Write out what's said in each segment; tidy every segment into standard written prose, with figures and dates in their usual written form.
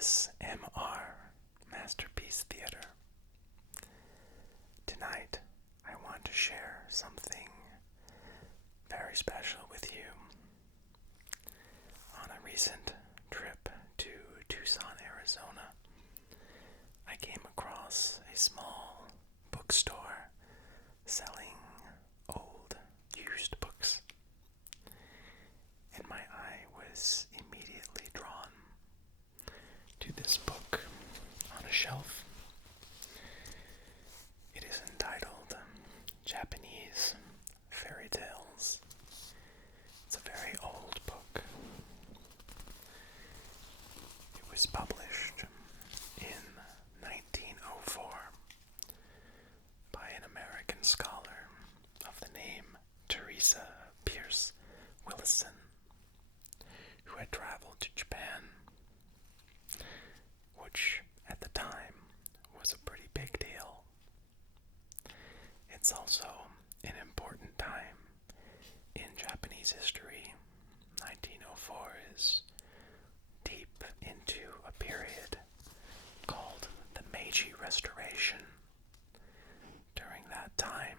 ASMR Masterpiece Theater. Tonight, I want to share something very special with you. On a recent trip to Tucson, Arizona, I came across a small bookstore selling old, used books, and my eye was immediately drawn to this book on a shelf. It is entitled Japanese Fairy Tales. It's a very old book. It was published in 1904 by an American scholar of the name Teresa Pierce Willison, who had traveled to Japan, which at the time was a pretty big deal. It's also an important time in Japanese history. 1904 is deep into a period called the Meiji Restoration. During that time,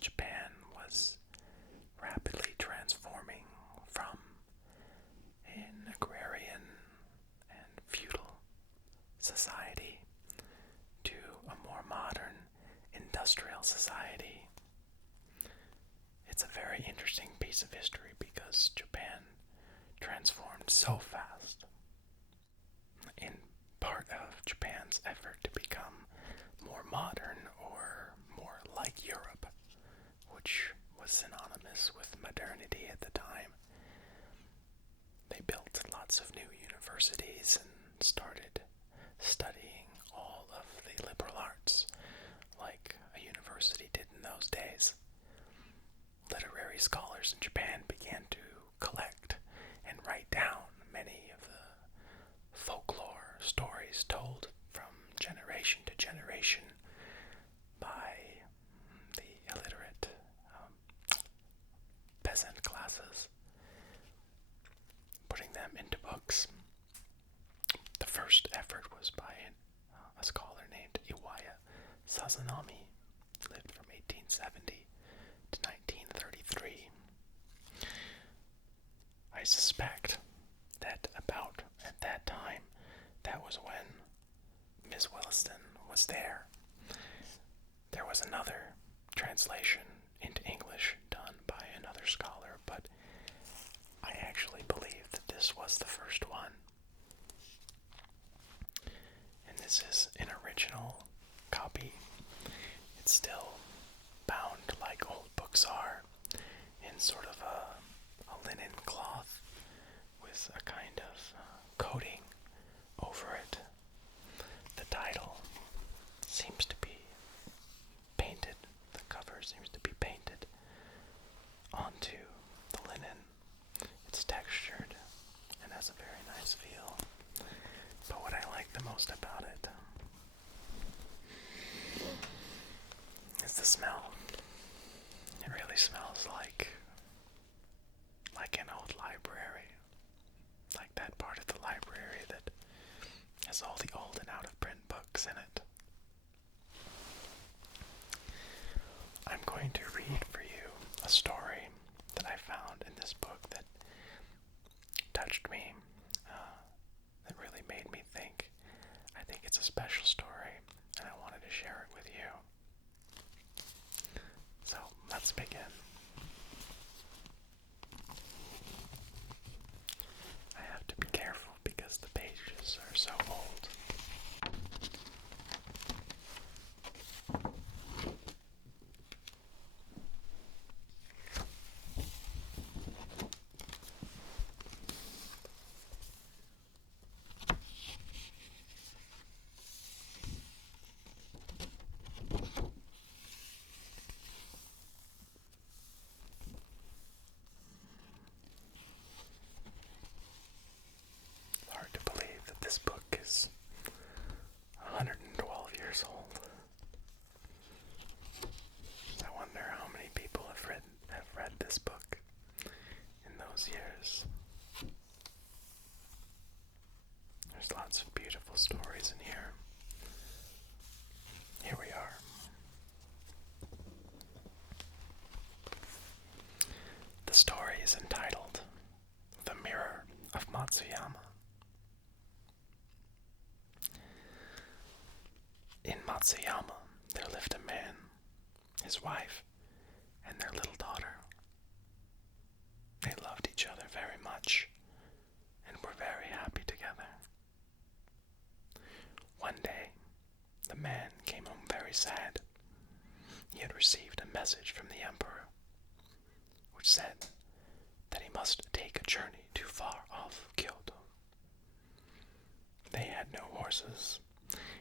Japan was rapidly transforming from an agrarian and feudal society to a more modern industrial society. It's a very interesting piece of history because Japan transformed so fast. In part of Japan's effort to become more modern or more like Europe, which was synonymous with modernity at the time, they built lots of new universities and started studying all of the liberal arts like a university did in those days. Literary scholars in Japan began to collect and write down many of the folklore stories told from generation to generation by the illiterate peasant classes, putting them into books. The first effort was by a scholar named Iwaya Sazanami, lived from 1870 to 1933. I suspect that about at that time, that was when Ms. Williston was there. There was another translation into English done by another scholar, but I actually believe that this was the first one. And this is an original copy. It's still bound like old books are, in sort of a linen cloth with a kind of coating over it. The title seems to be painted, the cover seems to be painted onto the linen. It's textured and has a very nice feel. But what I like the most about it is the smell. It really smells like an old library. Like that part of the library that has all the old and out-of-print books in it. I'm going to read for you a story that I found in this book that touched me, that really made me think. I think it's a special story, and I wanted to share it with you. So, let's begin. I have to be careful because the pages are so old. Hard to believe that this book is 112 years old. I wonder how many people have read this book in those years. There's lots of beautiful Matsuyama there lived a man, his wife, and their little daughter. They loved each other very much and were very happy together. One day, the man came home very sad. He had received a message from the emperor, which said that he must take a journey too far off Kyoto. They had no horses,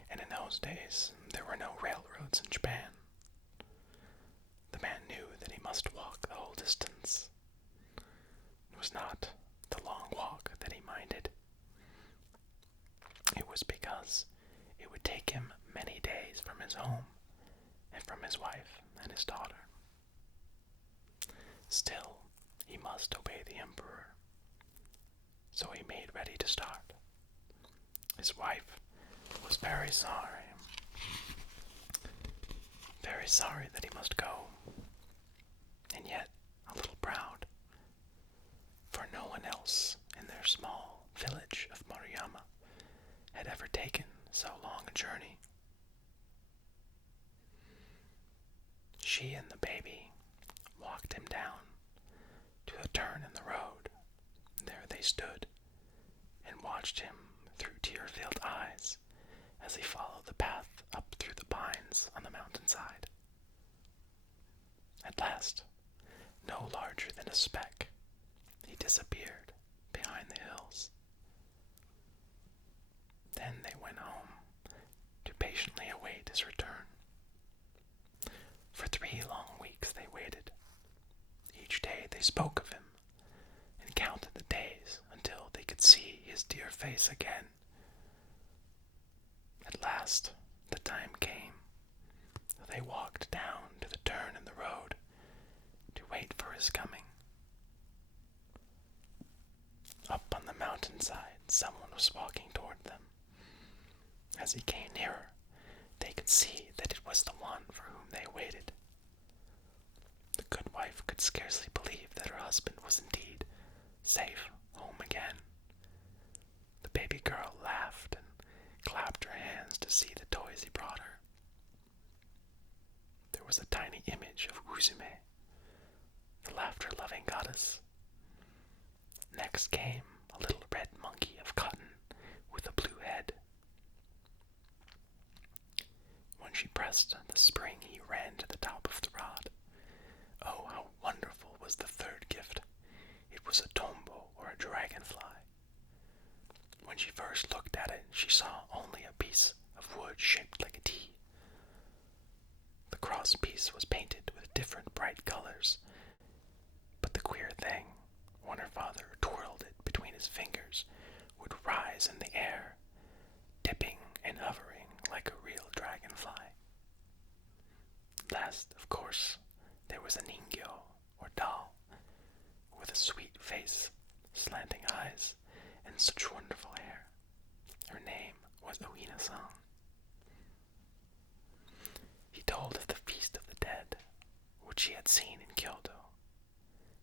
and in those days there were no railroads in Japan. The man knew that he must walk the whole distance. It was not the long walk that he minded. It was because it would take him many days from his home and from his wife and his daughter. Still, he must obey the emperor, so he made ready to start. His wife was very sorry that he must go, and yet a little proud, for no one else in their small village of Maruyama had ever taken so long a journey. She and the baby walked him down to a turn in the road. There they stood and watched him through tear-filled eyes as he followed the path up through the pines on the mountainside. At last, no larger than a speck, he disappeared behind the hills. Then they went home to patiently await his return. For 3 long weeks they waited. Each day they spoke of him and counted the days until they could see his dear face again. At last, the time came. They walked down to the turn in the road to wait for his coming. Up on the mountainside, someone was walking toward them. As he came nearer, they could see that it was the one for whom they waited. The good wife could scarcely believe that her husband was indeed safe home again. The baby girl laughed and clapped her hands to see the toys he brought her. There was a tiny image of Uzume, the laughter-loving goddess. Next came a little red monkey of cotton with a blue head. When she pressed the spring, he ran to the top of the rod. Oh, how wonderful was the third gift! It was a tombo, or a dragonfly. When she first looked at it, she saw only a piece of wood shaped like a T. The cross piece was painted with different bright colors, but the queer thing, when her father twirled it between his fingers, would rise in the air, dipping and hovering like a real dragonfly. Last, of course, there was a ningyo, or doll, with a sweet face, slanting eyes, and such wonderful hair. Her name was Uina-san. He told of the Feast of the Dead, which he had seen in Kyoto.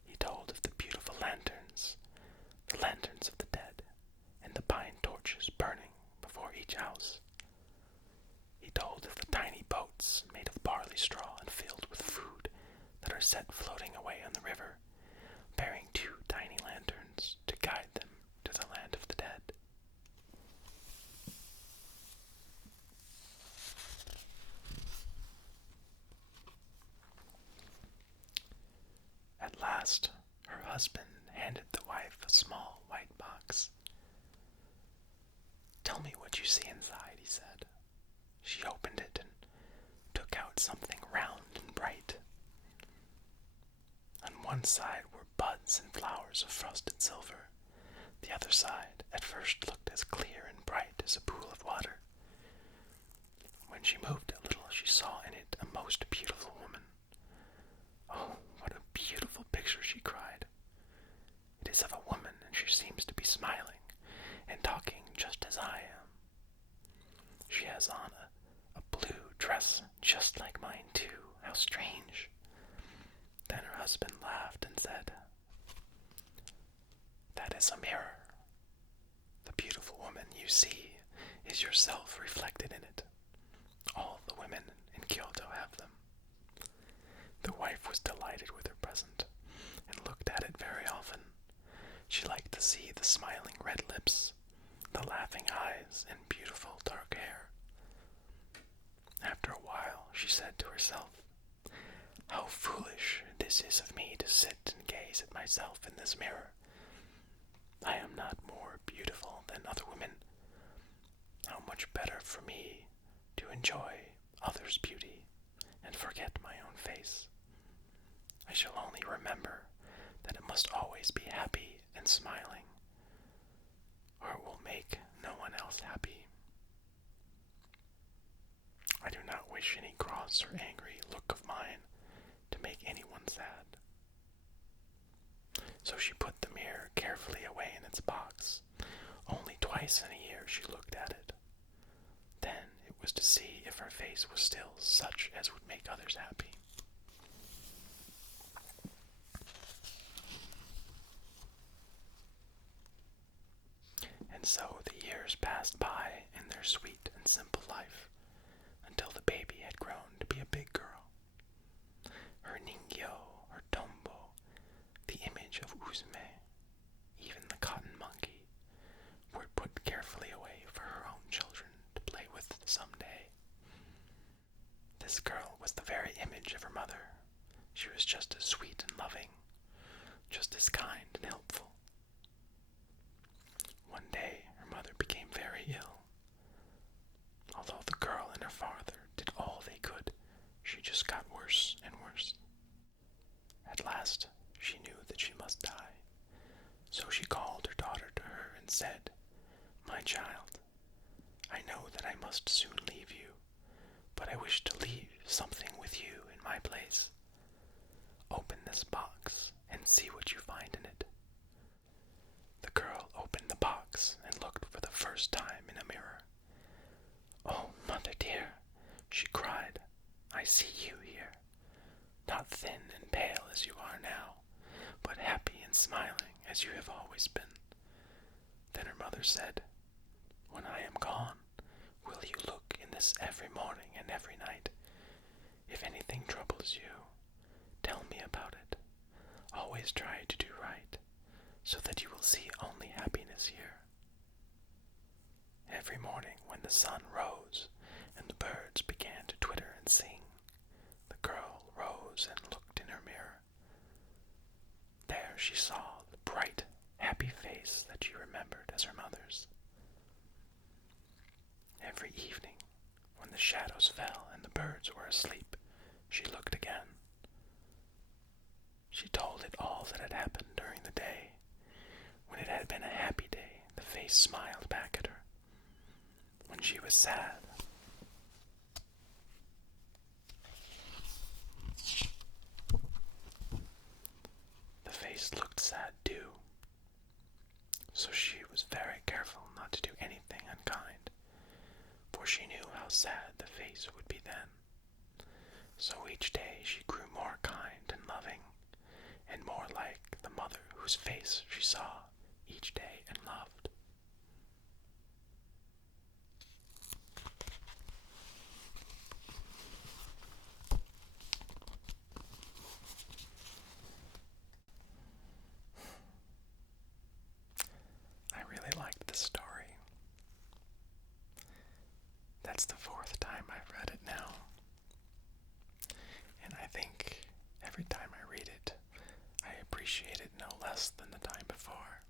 He told of the beautiful lanterns, the lanterns of the dead, and the pine torches burning before each house. He told of the tiny boats made of barley straw and filled with food that are set floating away on the river, bearing 2 tiny lanterns to guide them to the land of the dead. At last, her husband handed the wife a small white box. "Tell me what you see inside," he said. She opened it and took out something round and bright. On one side were buds and flowers of frosted silver. The other side at first looked as clear and bright as a pool of water. When she moved a little, she saw in it a most beautiful woman. "Oh, what a beautiful picture," she cried. "It is of a woman, and she seems to be smiling and talking just as I am. She has on a blue dress just like mine too. How strange." Then her husband laughed and said, "That is a mirror. The beautiful woman you see is yourself reflected in it. All the women in Kyoto have them. The wife was delighted with her present and looked at it very often. She liked to see the smiling red lips, the laughing eyes, and beautiful dark hair. After a while, she said to herself, "How foolish this is of me to sit and gaze at myself in this mirror. I am not more beautiful than other women. How much better for me to enjoy others' beauty and forget my own face. I shall only remember that it must always be happy and smiling, or it will make no one else happy. I do not wish any cross or angry look of mine to make anyone sad." So she put the mirror carefully away in its box. Only twice in a year she looked at it. Then it was to see if her face was still such as would make others happy. And so the years passed by in their sweet and simple life, until the baby had grown to be a big girl. Her ningyo, her tombo, the image of Uzume, even the cotton monkey, were put carefully away for her own children to play with someday. This girl was the very image of her mother. She was just as sweet and loving, just as kind and helpful. One day, her mother became very ill. Although the girl and her father did all they could, she just got worse and worse. At last, she knew that she must die. So she called her daughter to her and said, "My child, I know that I must soon leave you, but I wish to leave something with you in my place. Open this box and see what you find in it." The girl opened the box and looked for the first time in a mirror. "Oh, mother dear," she cried, "I see you here, not thin and pale as you are now, but happy and smiling as you have always been." Then her mother said, "When I am gone, will you look in this every morning and every night? If anything troubles you, tell me about it. Always try to do right, so that you will see only happiness here." Every morning when the sun rose and the birds began to twitter and sing, the girl rose and looked in her mirror. There she saw the bright, happy face that she remembered as her mother's. Every evening, when the shadows fell and the birds were asleep, she looked again. She told it all that had happened during the day. When it had been a happy day, the face smiled back at her. When she was sad, the face looked sad too. So she was very careful not to do anything unkind, for she knew how sad the face would be then. So each day she grew more kind and loving, and more like the mother whose face she saw each day and loved. I really liked this story. That's the 4th time I've read it now. And I think every time I read it, I appreciate it no less than the time before.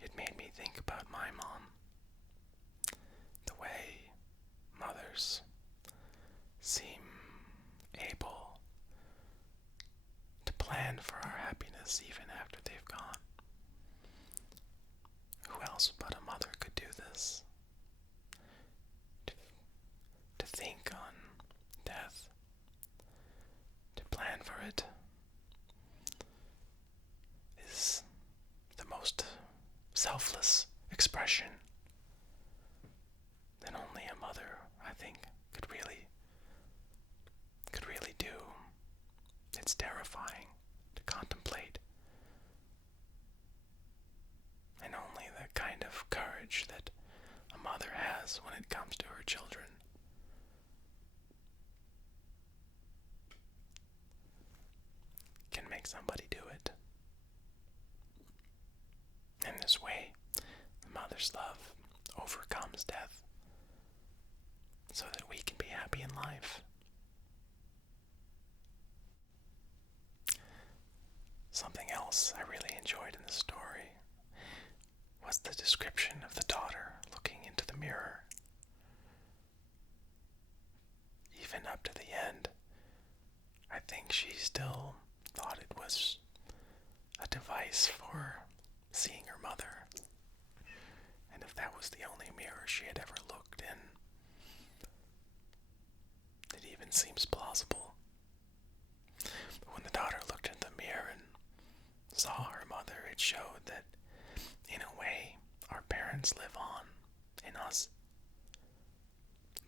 It made me think about my mom. The way mothers seem able to plan for our happiness even after they've gone. Who else but a mother could do this? To think on death, to plan for it, is the most selfless expression that only a mother, I think, could really do. It's terrifying to contemplate somebody do it. In this way, the mother's love overcomes death so that we can be happy in life. Something else I really enjoyed in the story was the description of the daughter looking into the mirror. Even up to the end, I think she still thought it was a device for seeing her mother. And if that was the only mirror she had ever looked in, it even seems plausible. But when the daughter looked in the mirror and saw her mother, it showed that, in a way, our parents live on in us.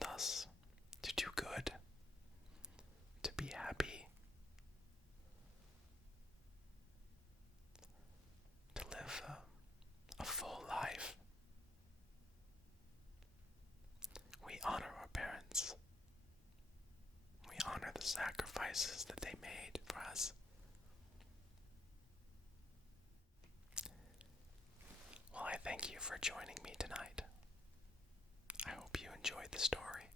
Thus, to do good, to be happy, to live a full life, we honor our parents. We honor the sacrifices that they made for us. Well, I thank you for joining me tonight. I hope you enjoyed the story.